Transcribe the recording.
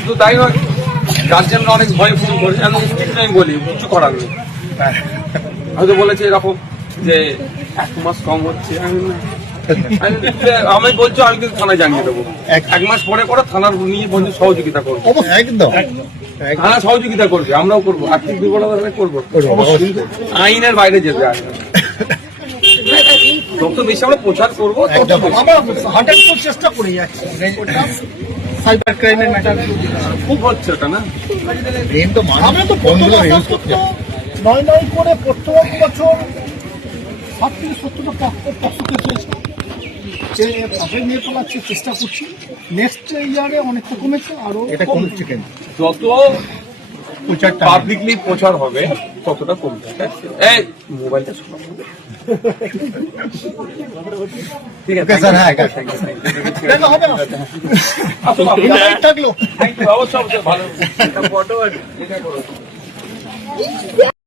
শুধু তাই নয়, গার্জেনরা অনেক ভয় ফোন করে, আমি বলি কিছু করার নেই। হয়তো বলেছে এরকম যে 1 মাস কম হচ্ছে, আমি বলছি আমি কিন্তু থানায় জানিয়ে দেবো। 1 মাস পরে করে থানার নিয়ে বলছে সহযোগিতা করবো, একদম থানা সহযোগিতা করবে, আমরাও করবো, আর্থিক দুর্বলতা করবো, আইনের বাইরে যেতে আর যত বেশি আমরা প্রচার করবো চেষ্টা করে যাচ্ছি। সাইবার ক্রাইমের ম্যাটার খুব হচ্ছে ওটা না, নয় করে প্রত্যেক বছর 60 থেকে 70টা পক্ষ হয়েছে, যে তাদের নিয়ে তোলার চেষ্টা করছি। নেক্সট ইয়ারে অনেকটা কমেছে, আরো এটা কমছে। যত পাবলিকলি প্রচার হবে ততটা কমবে। এই মোবাইলটা ঠিক আছে স্যার, হ্যাঁ হবে না থাকলো অবশ্যই ভালো ফটো